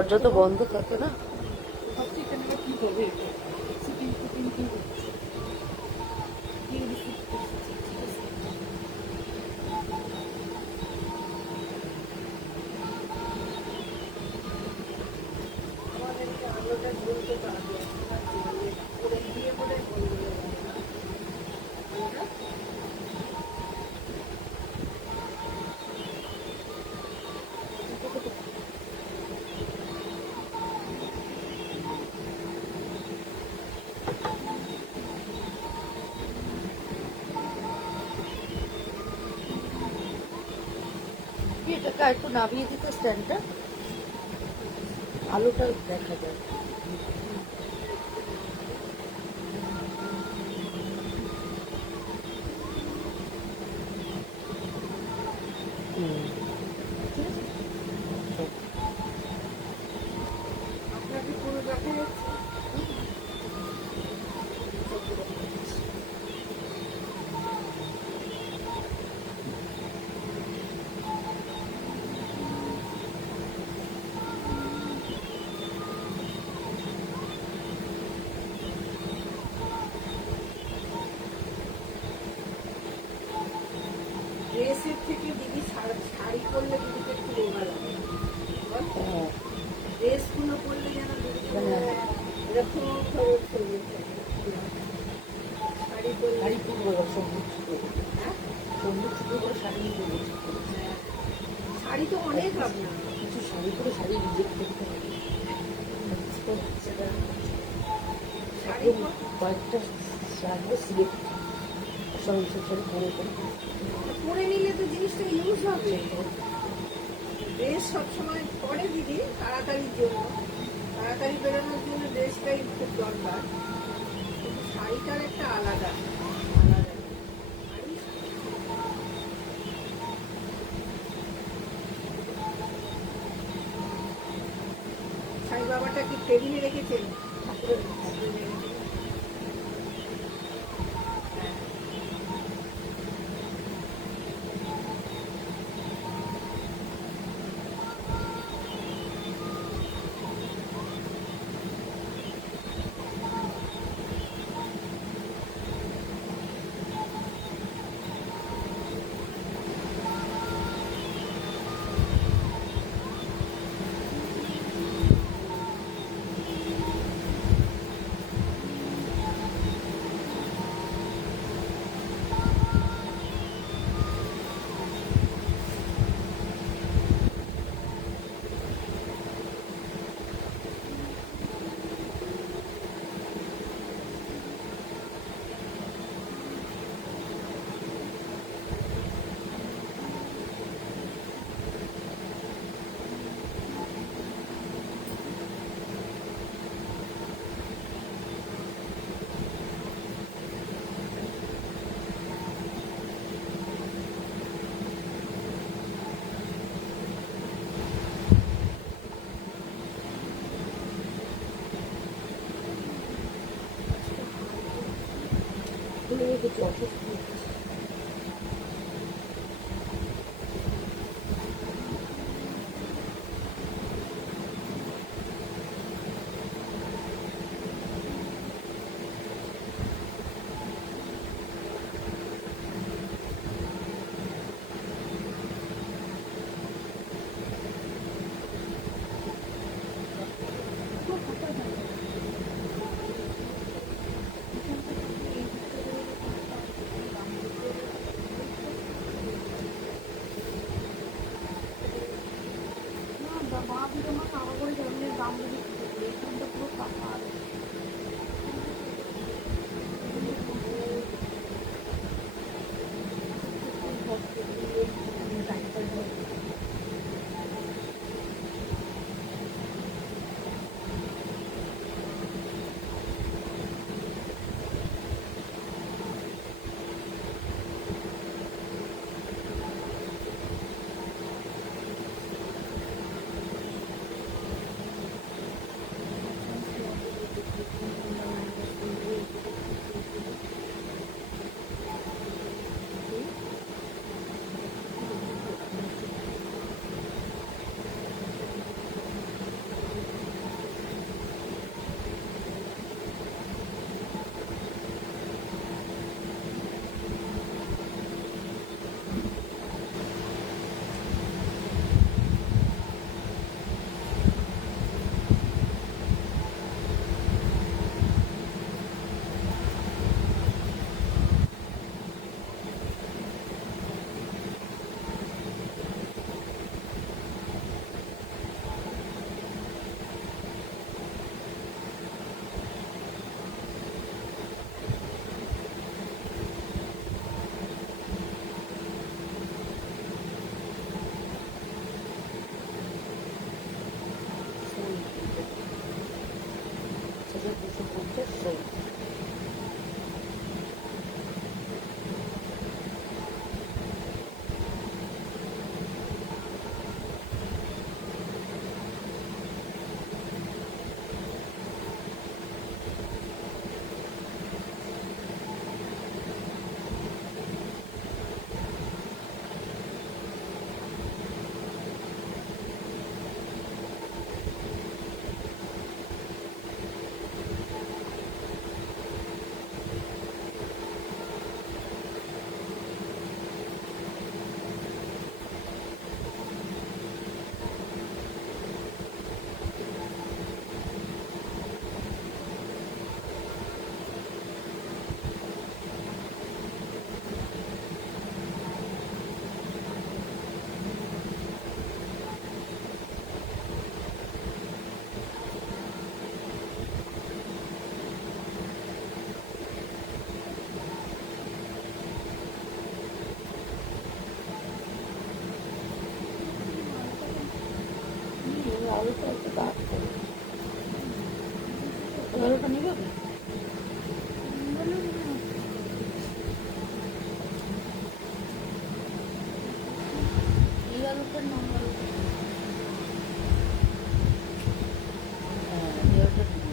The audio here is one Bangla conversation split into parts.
দরজা তো বন্ধ থাকে না। কি করবে আলোটা জ্বলতে পারবে দিয়ে বলে এটাকে একটু নামিয়ে দিতে স্ট্যান্ডটা, আলোটা দেখা যায়। আপনাকে পুরো দেখা যাচ্ছে। ড্রেসের থেকে দিদি শাড়ি পরলে দিদিকে একটু রোগা লাগে, ড্রেসগুলো পরলে যেন এরকম শাড়ি পরলে শাড়ি পরবো, সবুজ সবুজ করে শাড়ি পরবো। শাড়ি তো অনেক আপনার কিছু শাড়ি পরে শাড়ি রিজেক্ট করতে হবে। শাড়ি কয়েকটা শাড়ি সিলেক্ট সব শাড়ি পরে পরে নিলে তো জিনিসটা ইউজ হবে। ড্রেস সবসময় পরে দিদি তাড়াতাড়ির জন্য, তাড়াতাড়ি বেরোনোর জন্য ড্রেসটাই খুব দরকার, কিন্তু শাড়িটার একটা আলাদা আলাদা সাই বাবাটা কি টেবিলে রেখেছেন? ঠাকুরের কিছু অসুস্থ Just so. আলুটা একটু দাগ করে আলুটা নিবে কি এই আলুটার নাম হ্যাঁ এই আলুটা দিবি।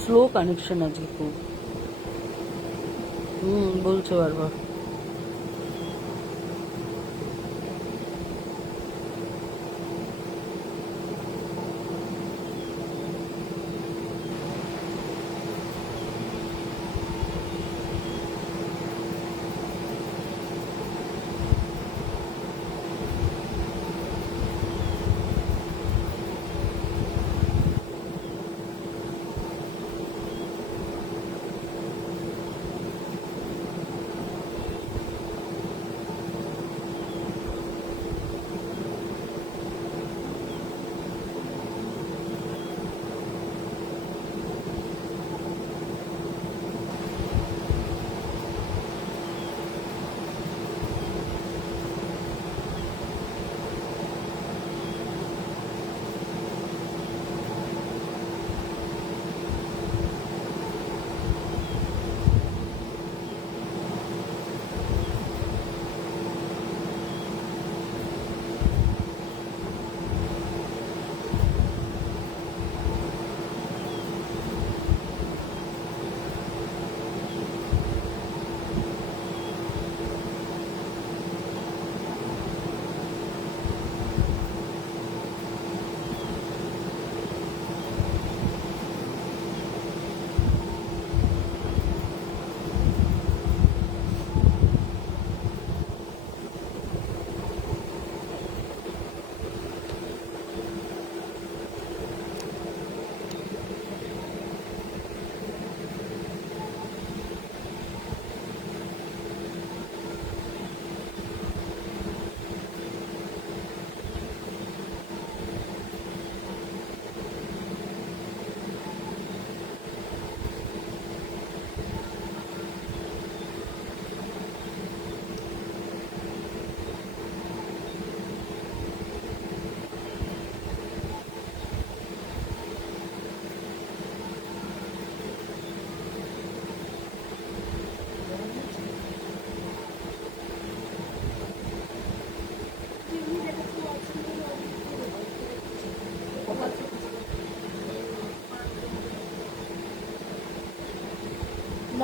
স্লো কানেকশন আজকে খুব বলছে বারবার।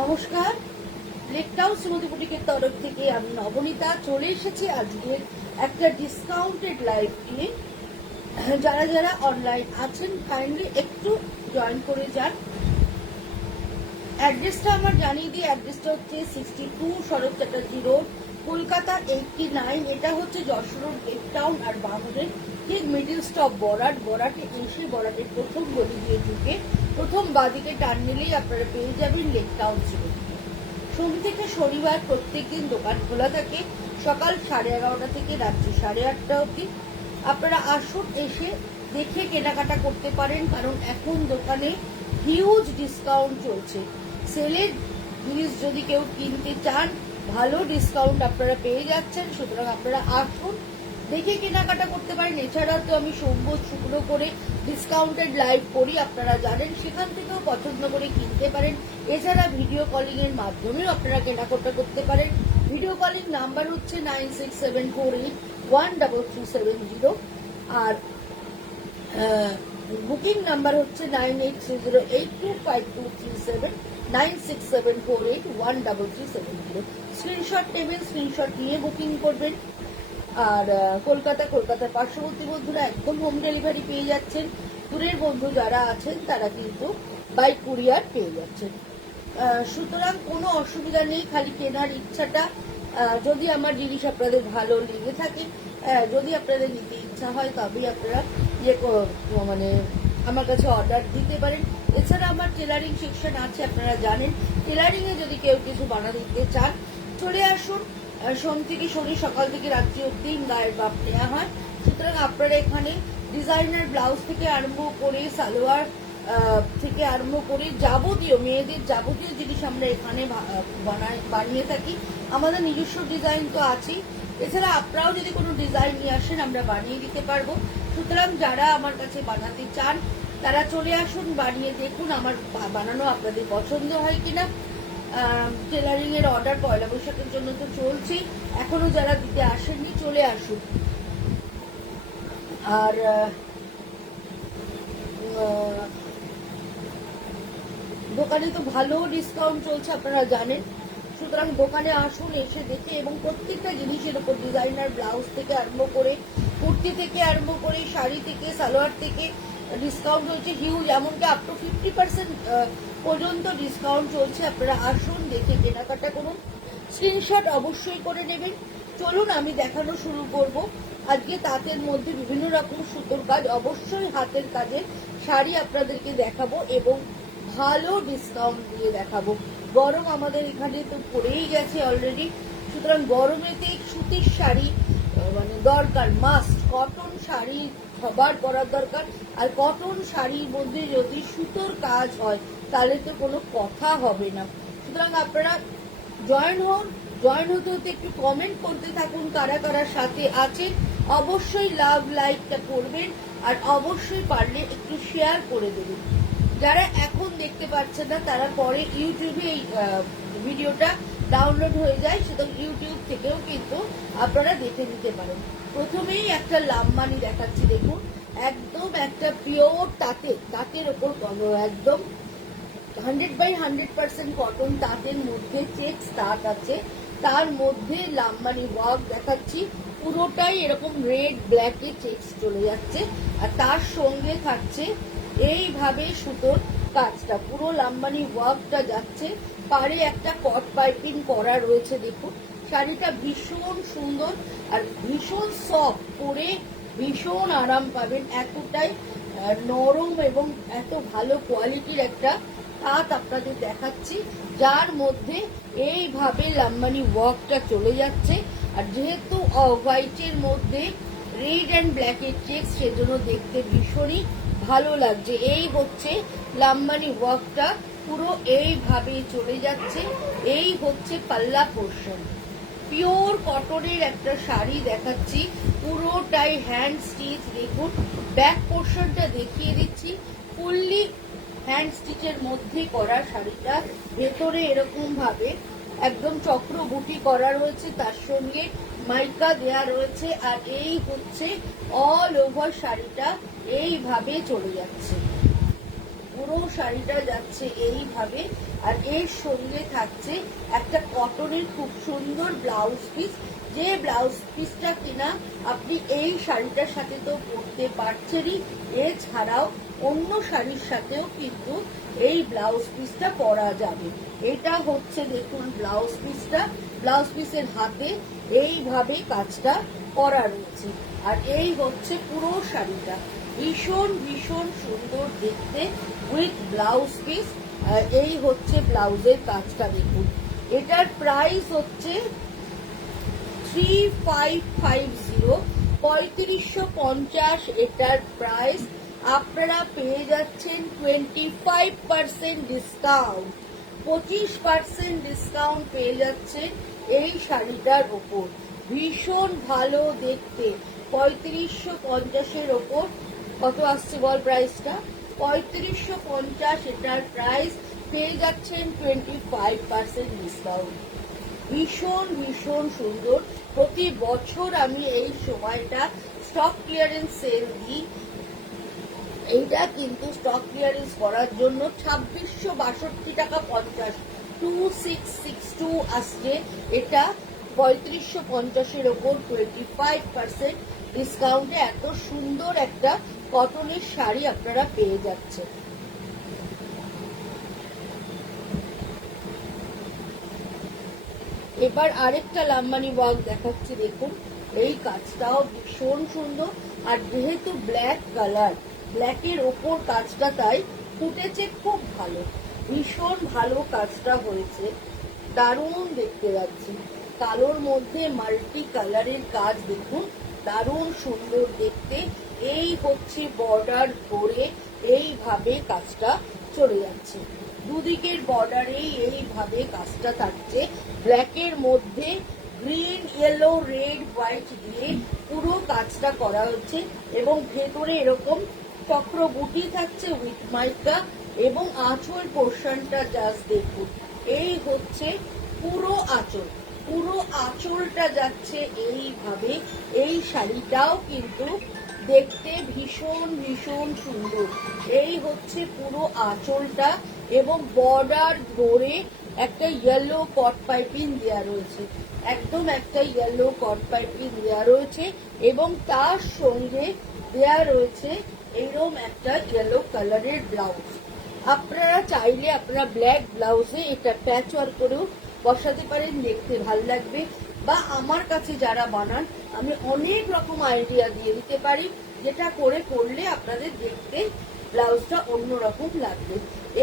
নমস্কার, লেকটাউন শ্রীমতী বুটিকের তরফ থেকে আমি নবনীতা চলে এসেছি আজকের একটা ডিসকাউন্টেড লাইভ নিয়ে। যারা যারা অনলাইন আছেন কাইন্ডলি একটু জয়েন করে যান। অ্যাড্রেসটা আমার জানিয়ে দিই। অ্যাড্রেসটা হচ্ছে 62 শরৎ চ্যাটার্জি রোড, কলকাতা 89। এটা হচ্ছে যশোর রোড, লেকটাউন আর বামুনের ঠিক মিডিল স্টপ বরাটে এসে বরাটের প্রথম গলি দিয়ে ঢুকে প্রথম বাঁদিকে টান নিলেই আপনারা পেয়ে যাবেন লেকটাউন শ্রীমতী। সোম থেকে শনিবার প্রত্যেকদিন দোকান খোলা থাকে সকাল 11:30 থেকে রাত্রি 8:30 অবধি। আপনারা আসুন, এসে দেখে কেনাকাটা করতে পারেন, কারণ এখন দোকানে হিউজ ডিসকাউন্ট চলছে। সেলের জিনিস যদি কেউ কিনতে চান ভালো ডিসকাউন্ট আপনারা পেয়ে যাচ্ছেন, সুতরাং আপনারা আসুন দেখে কেনাকাটা করতে পারেন। এছাড়াও তো আমি সোমবার শুক্র করে ডিসকাউন্টেড লাইভ করি, আপনারা জানেন, সেখান থেকেও পছন্দ করে কিনতে পারেন। এছাড়া ভিডিও কলিং এর মাধ্যমেও আপনারা কেনাকাটা করতে পারেন। ভিডিও কলিং নাম্বার হচ্ছে 9674813370 আর বুকিং নাম্বার হচ্ছে 9830825237 9674813370। স্ক্রিনশট নেবেন, স্ক্রিনশট নিয়ে বুকিং করবেন। আর কলকাতার পার্শ্ববর্তী বন্ধুরা একদম হোম ডেলিভারি পেয়ে যাচ্ছেন। দূরের বন্ধু যারা আছেন তারা কিন্তু বাই কুরিয়ার পেয়ে যাচ্ছেন। সুতরাং কোনো অসুবিধা নেই, খালি কেনার ইচ্ছাটা যদি আমার জিনিস আপনাদের ভালো লেগে থাকে, যদি আপনাদের নিতে ইচ্ছা হয় তবেই আপনারা মানে আমার কাছে অর্ডার দিতে পারেন। এছাড়া আমার টেলারিং সেকশন আছে, আপনারা জানেন। টেলারিংয়ে যদি কেউ কিছু বানাতে দিতে চান চলে আসুন। সোম থেকে শনি সকাল থেকে রাত্রি অব্দি গায়ের বাপ নেওয়া হয়। সুতরাং আপনারা এখানে ডিজাইনার ব্লাউজ থেকে আরম্ভ করে সালোয়ার থেকে আরম্ভ করে যাবতীয় মেয়েদের যাবতীয় জিনিস আমরা এখানে বানিয়ে থাকি। আমাদের নিজস্ব ডিজাইন তো আছেই, এছাড়া আপনারাও যদি কোনো ডিজাইন নিয়ে আসেন আমরা বানিয়ে দিতে পারবো। সুতরাং যারা আমার কাছে বানাতে চান তারা চলে আসুন, বানিয়ে দেখুন আমার বানানো আপনাদের পছন্দ হয় কিনা। টেলারিং এর অর্ডার পয়লা বৈশাখের জন্য তো চলছেই, এখনো যারা দিতে আসেননি চলে আসুন। আর দোকানে তো ভালো ডিসকাউন্ট চলছে আপনারা জানেন। সুতরাং দোকানে আসুন, এসে দেখে, এবং প্রত্যেকটা জিনিসের উপর ডিজাইনার ব্লাউজ থেকে আরম্ভ করে কুর্তি থেকে আরম্ভ করে শাড়ি থেকে সালোয়ার থেকে ডিসকাউন্ট চলছে হিউজ, এমনকি আপ টু 50% পর্যন্ত ডিসকাউন্ট চলছে। আপনারা আসুন, দেখে কেনাকাটা করুন, স্ক্রিনশট অবশ্যই করে নেবেন। চলুন আমি দেখানো শুরু করব। আজকে তাঁতের মধ্যে বিভিন্ন রকম সুতোর কাজ, অবশ্যই হাতের কাজের শাড়ি আপনাদেরকে দেখাবো এবং ভালো ডিসকাউন্ট দিয়ে দেখাবো। গরম আমাদের এখানে তো পড়েই গেছে অলরেডি, সুতরাং গরমেতে সুতির শাড়ি মানে দরকার, মাস্ট। কটন শাড়ি সবার পরার দরকার, আর কটন শাড়ির মধ্যে যদি সুতোর কাজ হয় তাহলে তো কোনো কথা হবে না। সুতরাং আপনারা জয়েন হন, জয়েন হতে হতে একটু কমেন্ট করতে থাকুন কারা কারা সাথে আছেন। অবশ্যই লাভ লাইকটা করবেন, আর অবশ্যই পারলে একটু শেয়ার করে দেবেন। যারা এখন দেখতে পাচ্ছেন না তারা পরে ইউটিউবে এই ভিডিওটা ডাউনলোড হয়ে যায়, সেটা ইউটিউব থেকেও কিন্তু আপনারা দেখে নিতে পারেন। প্রথমেই একটা লাম্বানি দেখাচ্ছি, দেখুন একদম একটা পিওর তাঁতের ওপর একদম 100/100% কটন তাঁতের মধ্যে চেক্স তাঁত আছে, তার মধ্যে লাম্বানি ওয়ার্ক দেখাচ্ছি। পুরোটাই এরকম রেড ব্ল্যাকে চেক্স চলে যাচ্ছে, আর তার সঙ্গে থাকছে এইভাবে সুতোর কাজটা, পুরো লাম্বানি ওয়ার্কটা যাচ্ছে। পারে একটা কট পাইপিং করা রয়েছে, দেখুন শাড়িটা ভীষণ সুন্দর আর ভীষণ সফট, পরে ভীষণ আরাম পাবেন। এতটাই নরম এবং এত ভালো কোয়ালিটির একটা তাঁত আপনাদের দেখাচ্ছি, যার মধ্যে এইভাবে লাম্বানি ওয়ার্কটা চলে যাচ্ছে। আর যেহেতু হোয়াইটের মধ্যে রেড অ্যান্ড ব্ল্যাকের চেক, সেজন্য দেখতে ভীষণই ভালো লাগছে। এই হচ্ছে লাম্বানি ওয়ার্কটা, পুরো এইভাবে চলে যাচ্ছে। এই হচ্ছে পাল্লা পোর্শন, পিওর কটনের একটা শাড়ি দেখাচ্ছি, পুরোটাই হ্যান্ড স্টিচ। দেখুন ব্যাক পোর্শনটা দেখিয়ে দিচ্ছি, ফুললি হ্যান্ড স্টিচের মধ্যে করা শাড়িটা। ভেতরে এরকম ভাবে একদম চক্র বুটি করা রয়েছে, তার সঙ্গে মাইকা দেয়া রয়েছে, আর এই হচ্ছে অল ওভার শাড়িটা এইভাবে চলে যাচ্ছে। পুরো শাড়িটা যাচ্ছে এইভাবে, আর এর সঙ্গে থাকছে একটা কটনের খুব সুন্দর ব্লাউজ পিস, যে ব্লাউজ পিসটা কিনা আপনি এই শাড়িটার সাথে তো পরতে পারছেনই, এছাড়াও অন্য শাড়ির সাথেও কিন্তু এই ব্লাউজ পিসটা পরা যাবে। এটা হচ্ছে দেখুন ব্লাউজ পিসটা, ব্লাউজ পিসের হাতে এইভাবে কাজটা করা রয়েছে, আর এই হচ্ছে পুরো শাড়িটা। ভীষণ ভীষণ সুন্দর দেখতে উইথ ব্লাউজ পিস। এই হচ্ছে ব্লাউজের কাজটা দেখুন। এটার প্রাইস হচ্ছে 3550, 3550 এটার প্রাইস। আপনারা পেয়ে যাচ্ছেন 25% ডিসকাউন্ট, 25% ডিসকাউন্ট পেয়ে যাচ্ছেন এই শাড়িটার ওপর। ভীষণ ভালো দেখতে। 3550-এর ওপর কত আসছে বল প্রাইসটা? 3550 এটার প্রাইস, পেয়ে যাচ্ছেন 25% ডিসকাউন্ট। ভীষণ ভীষণ সুন্দর। প্রতি বছর আমি এই সময়টা স্টক ক্লিয়ারেন্স সেল দিই। এইটা কিন্তু স্টক ক্লিয়ারেন্স করার জন্য 2662 টাকা 50, 2662 আসছে। এটা 3550-এর ওপর 25% ডিসকাউন্টে এত সুন্দর একটা কটনের শাড়ি আপনারা পেয়ে যাচ্ছেন। এবার আরেকটা লাম্বানি ওয়ার্ক দেখাচ্ছি দেখুন। এই কাজটাও ভীষণ সুন্দর, আর যেহেতু ব্ল্যাক কালার, ব্ল্যাকের ওপর কাজটা তাই ফুটেছে খুব ভালো, ভীষণ ভালো কাজটা হয়েছে, দারুণ দেখতে যাচ্ছে। কালোর মধ্যে মাল্টি কালারের কাজ দেখুন, দারুণ সুন্দর দেখতে। এই হচ্ছে বর্ডার ধরে এইভাবে কাজটা চলে যাচ্ছে, দুদিকের বর্ডারেই এইভাবে কাজটা থাকছে। ব্ল্যাকের মধ্যে গ্রিন, ইয়েলো, রেড, হোয়াইট দিয়ে পুরো কাজটা করা হচ্ছে, এবং ভেতরে এরকম চক্রবুটি থাকছে উইথ মাইকা, এবং আঁচল পোর্শনটা জাস্ট দেখুন। এই হচ্ছে পুরো আঁচল, পুরো আঁচলটা যাচ্ছে এইভাবে। এই শাড়িটাও কিন্তু দেখতে ভীষণ ভীষণ সুন্দর। এই হচ্ছে পুরো আঁচলটা, এবং বর্ডার ধরে একটা ইয়েলো কট পাইপিং দেওয়া রয়েছে, একদম একটা ইয়েলো কট পাইপিং দেওয়া রয়েছে, এবং তার সঙ্গে দেওয়া রয়েছে এরকম একটা ইয়েলো কালারের ব্লাউজ। আপনারা চাইলে আপনারা ব্ল্যাক ব্লাউজে এটা প্যাচ ওয়ার্ক করেও বসাতে পারেন, দেখতে ভাল লাগবে। বা আমার কাছে যারা বানান, আমি অনেক রকম আইডিয়া দিয়ে দিতে পারি, যেটা করে করলে আপনাদের দেখতে ব্লাউজটা অন্যরকম লাগবে।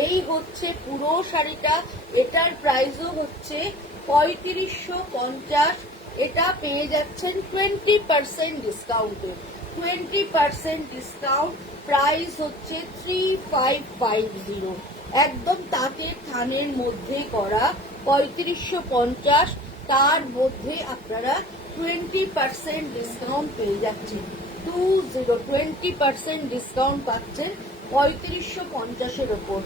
এই হচ্ছে পুরো শাড়িটা। এটার প্রাইসও হচ্ছে 3550। এটা পেয়ে যাচ্ছেন 20% ডিসকাউন্টে, 20% ডিসকাউন্ট। প্রাইস হচ্ছে 3550, একদম তাঁতের থানের মধ্যে করা 3550, তার মধ্যে আপনারা 20% ডিসকাউন্ট পেয়ে যাচ্ছেন। 20% ডিসকাউন্ট পাচ্ছেন 3550-এর ওপর।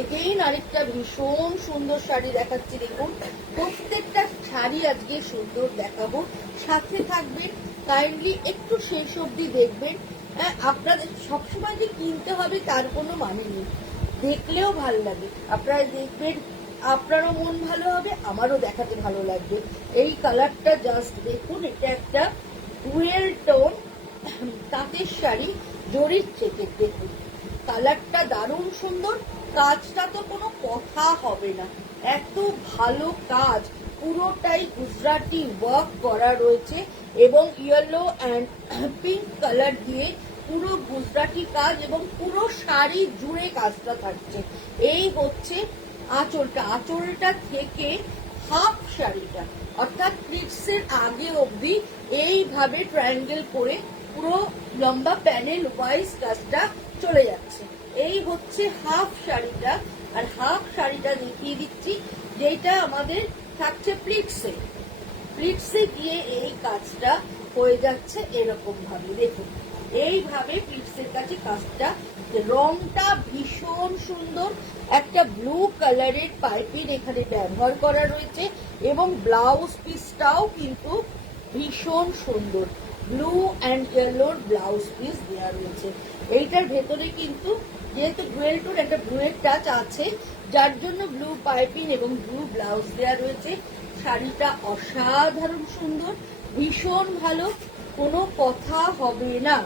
এগেইন আরেকটা ভীষণ সুন্দর শাড়ি দেখাচ্ছি দেখুন। প্রত্যেকটা শাড়ি আজকে সুন্দর দেখাবো, সাথে থাকবেন, কাইন্ডলি একটু শেষ অবধি দেখবেন। আপনাদের সবসময় যে কিনতে হবে তার কোনো মানে নেই, দেখলেও ভালো লাগে। আপনারা দেখবেন, আপনারও মন ভালো হবে, আমারও দেখাতে ভালো লাগবে। এই কালারটা জাস্ট দেখুন, এটা একটা ডুয়েল টোন তাঁতের শাড়ি, জরির চেকের। দেখুন কালারটা দারুণ সুন্দর, কাজটা তো কোনো কথা হবে না, এত ভালো কাজ। পুরোটাই গুজরাটি ওয়ার্ক করা রয়েছে, এবং ইয়েলো অ্যান্ড পিঙ্ক কালার দিয়ে পুরো গুজরাটি কাজ, এবং পুরো শাড়ি জুড়ে কাজটা থাকছে। এই হচ্ছে আঁচলটা, আঁচলটা থেকে হাফ শাড়িটা, অর্থাৎ প্লিটসের আগে অবধি এইভাবে ট্রায়াঙ্গেল করে পুরো লম্বা প্যানেল ওয়াইজ কাজটা চলে যাচ্ছে। এই হচ্ছে হাফ শাড়িটা। আর হাফ শাড়িটা দেখিয়ে দিচ্ছি, যেটা আমাদের থাকছে প্লিটসে, প্লিটসে গিয়ে এই কাজটা হয়ে যাচ্ছে এরকম ভাবে। দেখুন এইভাবে প্লিটসের কাছে কাজটা, রংটা ভীষণ সুন্দর, একটা ব্লু কালারের পাইপিং এখানে ব্যবহার করা রয়েছে, এবং ব্লাউজ পিসটাও কিন্তু ভীষণ সুন্দর। ব্লু অ্যান্ড ইয়েলোর ব্লাউজ পিস দেওয়া রয়েছে। এইটার ভেতরে কিন্তু যেহেতু ডুয়েল টোন একটা ব্লুয়ের টাচ আছে, যার জন্য ব্লু পাইপিং এবং ব্লু ব্লাউজ দেওয়া রয়েছে। শাড়িটা অসাধারণ সুন্দর, ভীষণ ভালো, কোনো কথা হবে না।